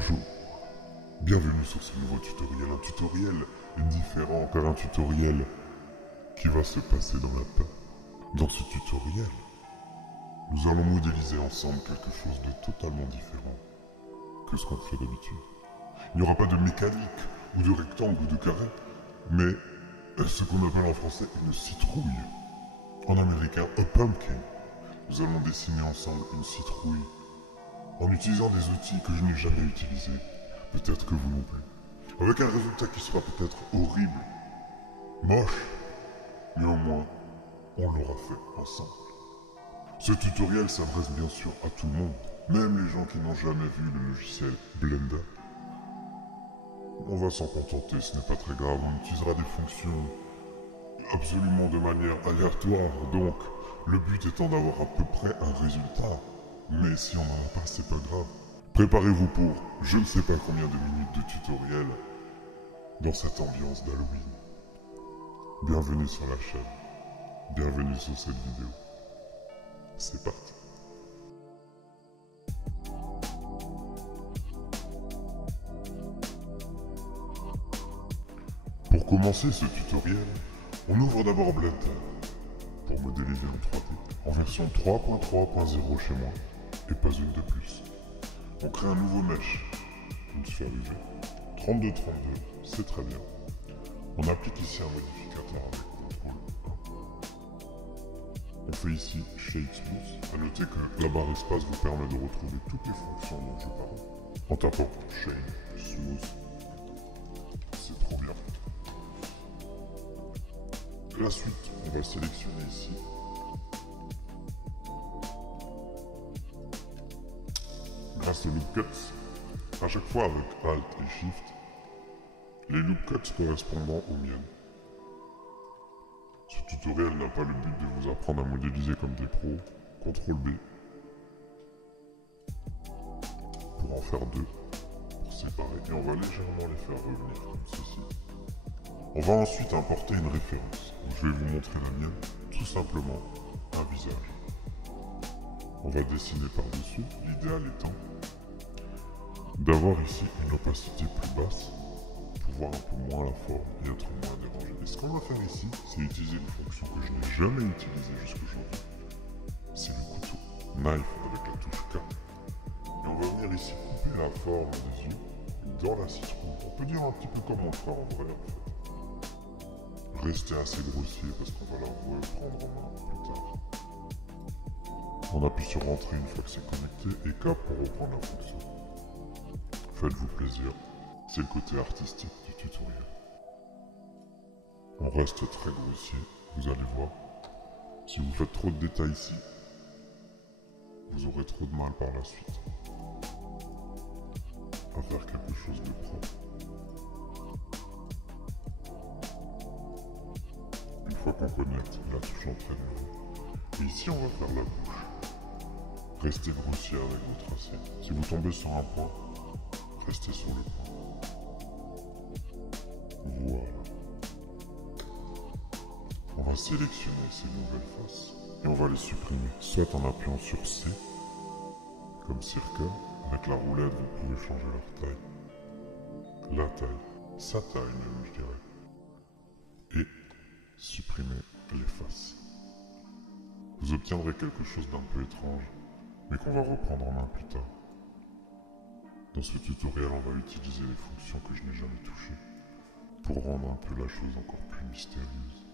Bonjour, bienvenue sur ce nouveau tutoriel, un tutoriel différent, encore un tutoriel qui va se passer dans la paix. Dans ce tutoriel, nous allons modéliser ensemble quelque chose de totalement différent que ce qu'on fait d'habitude. Il n'y aura pas de mécanique, ou de rectangle, ou de carré, mais ce qu'on appelle en français une citrouille. En américain, a pumpkin. Nous allons dessiner ensemble une citrouille en utilisant des outils que je n'ai jamais utilisés. Peut-être que vous non plus. Avec un résultat qui sera peut-être horrible, moche, néanmoins, on l'aura fait ensemble. Ce tutoriel s'adresse bien sûr à tout le monde, même les gens qui n'ont jamais vu le logiciel Blender. On va s'en contenter, ce n'est pas très grave, on utilisera des fonctions absolument de manière aléatoire, donc le but étant d'avoir à peu près un résultat. Mais si on n'en a pas, c'est pas grave. Préparez-vous pour je ne sais pas combien de minutes de tutoriel dans cette ambiance d'Halloween. Bienvenue sur la chaîne. Bienvenue sur cette vidéo. C'est parti. Pour commencer ce tutoriel, on ouvre d'abord Blender pour modéliser un 3D en version 3.3.0 chez moi et pas une de plus. On crée un nouveau mesh, une sphère UV, 32-32, c'est très bien. On applique ici un modificateur avec CTRL 1. On fait ici Shade Smooth. A noter que la barre espace vous permet de retrouver toutes les fonctions dont je parle. En tapant Shade Smooth, c'est trop bien. La suite, on va sélectionner ici grâce aux loop cuts, à chaque fois avec Alt et Shift, les loop cuts correspondant aux miennes. Ce tutoriel n'a pas le but de vous apprendre à modéliser comme des pros. CTRL B pour en faire deux, pour séparer, et on va légèrement les faire revenir comme ceci. On va ensuite importer une référence. Je vais vous montrer la mienne, tout simplement un visage. On va dessiner par-dessus, l'idéal étant d'avoir ici une opacité plus basse pour voir un peu moins la forme et être moins dérangé. Et ce qu'on va faire ici, c'est utiliser une fonction que je n'ai jamais utilisée jusqu'aujourd'hui. C'est le couteau, knife avec la touche K. Et on va venir ici couper la forme des yeux dans la citrouille. On peut dire un petit peu comme on le fera en vrai en fait. Restez assez grossier parce qu'on va la reprendre en main plus tard. On appuie sur Entrée une fois que c'est connecté et K pour reprendre la fonction. Faites-vous plaisir, c'est le côté artistique du tutoriel. On reste très grossier, vous allez voir. Si vous faites trop de détails ici, vous aurez trop de mal par la suite à faire quelque chose de propre. Une fois qu'on connecte la touche entraînement, et ici on va faire la bouche. Restez grossier avec vos tracés. Si vous tombez sur un point, restez sur le point. Voilà. On va sélectionner ces nouvelles faces et on va les supprimer, soit en appuyant sur C, comme circle. Avec la roulette, vous pouvez changer leur taille, la taille, sa taille même, je dirais, et supprimer les faces. Vous obtiendrez quelque chose d'un peu étrange, mais qu'on va reprendre en main plus tard. Dans ce tutoriel, on va utiliser les fonctions que je n'ai jamais touchées pour rendre un peu la chose encore plus mystérieuse.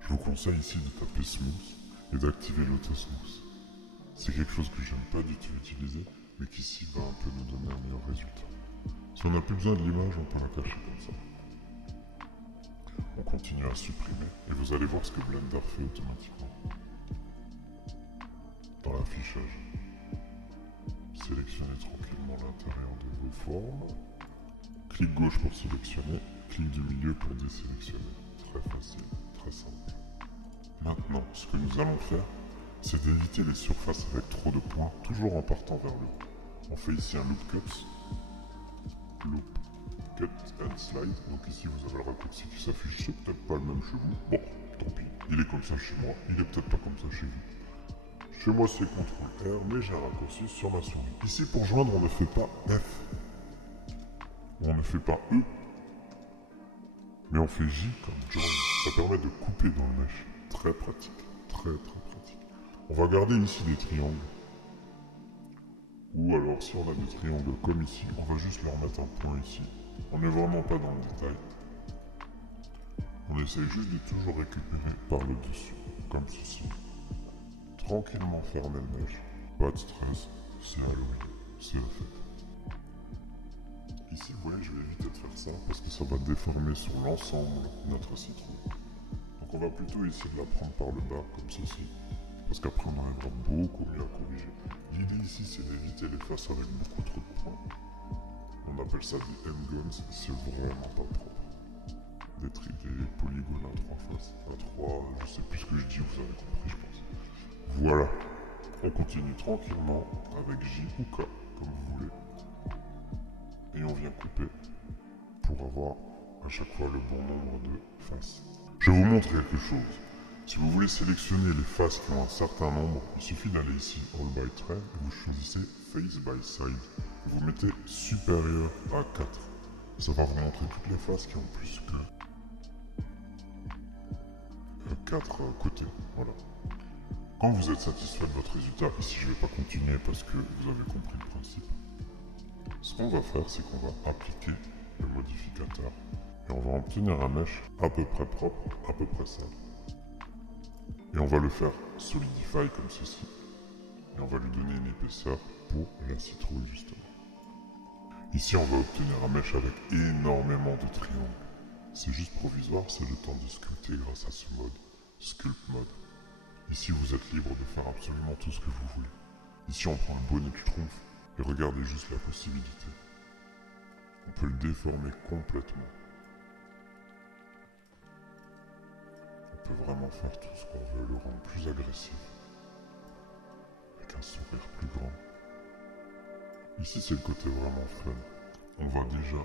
Je vous conseille ici de taper Smooth et d'activer l'Auto-Smooth. C'est quelque chose que j'aime pas du tout utiliser, mais qui ici va un peu nous donner un meilleur résultat. Si on n'a plus besoin de l'image, on peut la cacher comme ça. On continue à supprimer et vous allez voir ce que Blender fait automatiquement. Dans l'affichage, sélectionnez tranquillement l'intérieur de vos formes. Clic gauche pour sélectionner, clic du milieu pour désélectionner. Très facile, très simple. Maintenant, ce que nous allons faire, c'est d'éviter les surfaces avec trop de points, toujours en partant vers le haut. On fait ici un loop cut. Loop cut and slide. Donc ici vous avez le raccourci qui s'affiche, c'est peut-être pas le même chez vous. Bon, tant pis, il est comme ça chez moi, il est peut-être pas comme ça chez vous. Chez moi c'est CTRL R, mais j'ai un raccourci sur ma souris. Ici pour joindre on ne fait pas F. On ne fait pas E. Mais on fait J comme join. Ça permet de couper dans le mesh. Très pratique. Très pratique. On va garder ici des triangles. Ou alors si on a des triangles comme ici, on va juste leur mettre un point ici. On n'est vraiment pas dans le détail. On essaye juste de toujours récupérer par le dessus, comme ceci. Tranquillement fermer le mesh. Pas de stress, c'est Halloween, c'est la fête. Ici, vous voyez, je vais éviter de faire ça parce que ça va déformer sur l'ensemble notre citrouille. Donc on va plutôt essayer de la prendre par le bas, comme ceci. Parce qu'après on arrivera beaucoup mieux à corriger. L'idée ici c'est d'éviter les faces avec beaucoup trop de points. On appelle ça des M-guns, c'est vraiment pas propre. Des polygones à 3 faces, à 3, je sais plus ce que je dis, vous avez compris je pense. Voilà, on continue tranquillement avec J ou K, comme vous voulez. Et on vient couper pour avoir à chaque fois le bon nombre de faces. Je vous montre quelque chose. Si vous voulez sélectionner les faces qui ont un certain nombre, il suffit d'aller ici All by Tray et vous choisissez Face by Side. Vous mettez supérieur à 4. Ça va vous montrer toutes les faces qui ont plus que 4 côtés. Voilà. Quand vous êtes satisfait de votre résultat, ici je ne vais pas continuer parce que vous avez compris le principe. Ce qu'on va faire, c'est qu'on va appliquer le modificateur et on va obtenir un mesh à peu près propre, à peu près sale. Et on va le faire solidify comme ceci. Et on va lui donner une épaisseur pour la citrouille justement. Ici on va obtenir un mesh avec énormément de triangles. C'est juste provisoire, c'est le temps de sculpter grâce à ce mode, Sculpt Mode. Ici vous êtes libre de faire absolument tout ce que vous voulez. Ici on prend le bonnet du Schtroumpf et regardez juste la possibilité. On peut le déformer complètement. On peut vraiment faire tout ce qu'on veut, le rendre plus agressif, avec un sourire plus grand. Ici c'est le côté vraiment fun. On va déjà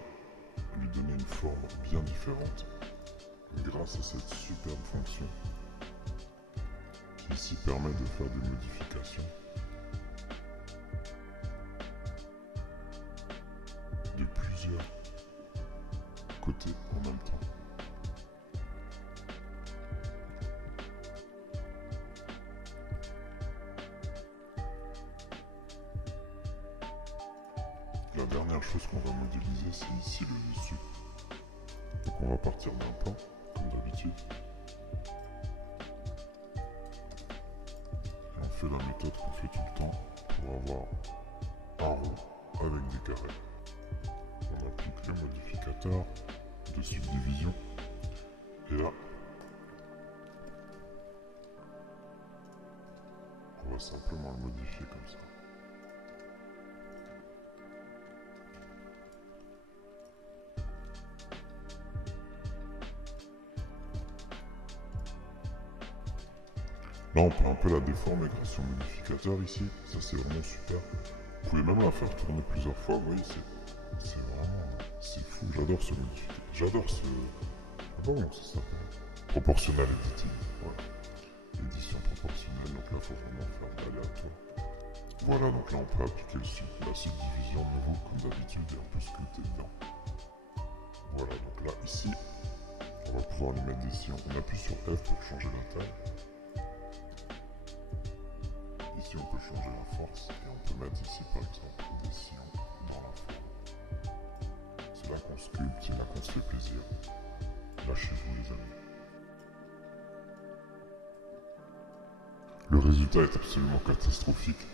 lui donner une forme bien différente grâce à cette superbe fonction qui ici permet de faire des modifications de plusieurs côtés en même temps. La dernière chose qu'on va modéliser, c'est ici le dessus. Donc on va partir d'un plan, comme d'habitude. Et on fait la méthode qu'on fait tout le temps pour avoir un rond avec des carrés. On applique le modificateur de subdivision. Et là, on va simplement le modifier comme ça. Là, on peut un peu la déformer grâce au modificateur ici. Ça, c'est vraiment super. Vous pouvez même la faire tourner plusieurs fois. Vous voyez, c'est vraiment... C'est fou. J'adore ce modificateur. J'adore ce... Je sais pas comment ça s'appelle. Proportional editing. Voilà. Édition proportionnelle. Donc là, il faut vraiment faire de l'aléatoire. Voilà, donc là, on peut appliquer la subdivision de nouveau, comme d'habitude, et on peut sculpter dedans. Voilà, donc là, ici, on va pouvoir lui mettre des sillons. On appuie sur F pour changer la taille. Ici on peut changer la force et on peut mettre ici par exemple des sillons dans la forme. C'est là qu'on sculpte, c'est là qu'on se fait plaisir. Lâchez-vous les amis. Le résultat est absolument catastrophique.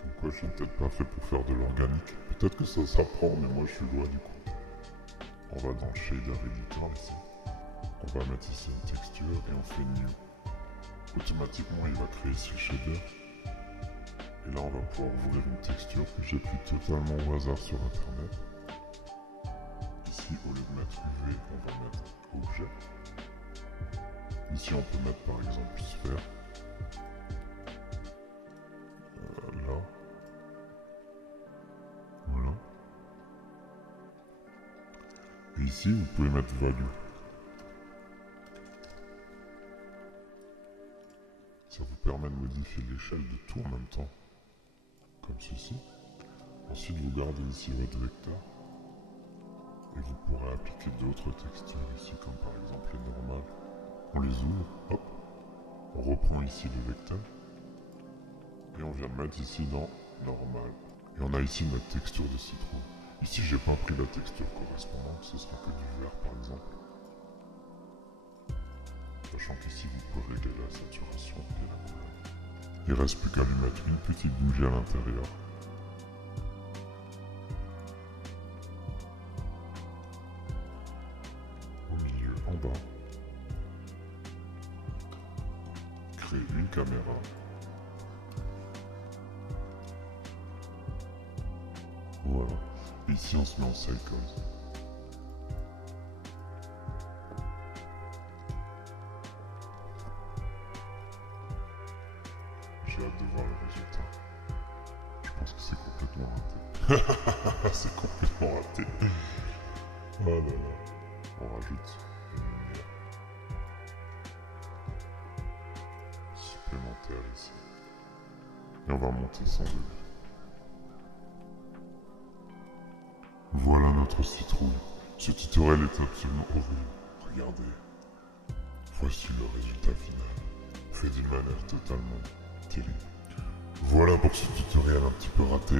Comme quoi je suis peut-être pas fait pour faire de l'organique. Peut-être que ça s'apprend mais moi je suis loin du coup. On va dans Shader Editor ici. On va mettre ici une texture et on fait New. Automatiquement il va créer ce shader et là on va pouvoir ouvrir une texture que j'ai pris totalement au hasard sur internet. Ici au lieu de mettre UV on va mettre objet. Ici on peut mettre par exemple sphère. Là. Voilà. Et ici vous pouvez mettre value. Ça vous permet permet de modifier l'échelle de tout en même temps, comme ceci. Ensuite, vous gardez ici votre vecteur et vous pourrez appliquer d'autres textures ici, comme par exemple les normales. On les ouvre, hop, on reprend ici le vecteur et on vient le mettre ici dans normal. Et on a ici notre texture de citron. Ici, j'ai pas pris la texture correspondante, ce sera que du vert par exemple. Sachant qu'ici, vous pouvez régler la saturation et la couleur. Il reste plus qu'à lui mettre une petite bougie à l'intérieur. Au milieu, en bas. Créer une caméra. Voilà. Et ici, on se met en cycle. J'ai hâte de voir le résultat. Je pense que c'est complètement raté. C'est complètement raté. Oh là là. On rajoute une lumière supplémentaire ici. Et on va monter son degré. Voilà notre citrouille. Ce tutoriel est absolument horrible. Regardez. Voici le résultat final. Fait d'une manière totalement terrible. Voilà pour ce tutoriel un petit peu raté,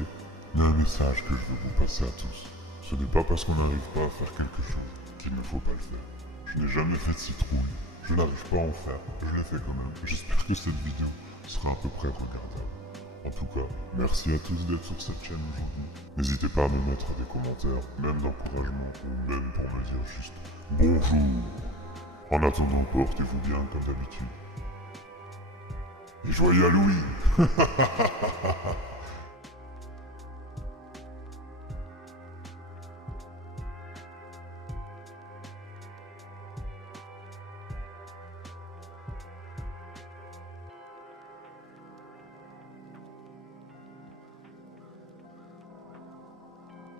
mais un message que je veux vous passer à tous. Ce n'est pas parce qu'on n'arrive pas à faire quelque chose qu'il ne faut pas le faire. Je n'ai jamais fait de citrouille. Je n'arrive pas à en faire. Je l'ai fait quand même. J'espère que cette vidéo sera à peu près regardable. En tout cas, merci à tous d'être sur cette chaîne aujourd'hui. N'hésitez pas à me mettre des commentaires, même d'encouragement, ou même pour me dire juste bonjour. En attendant, portez-vous bien comme d'habitude. Et joyeux Halloween.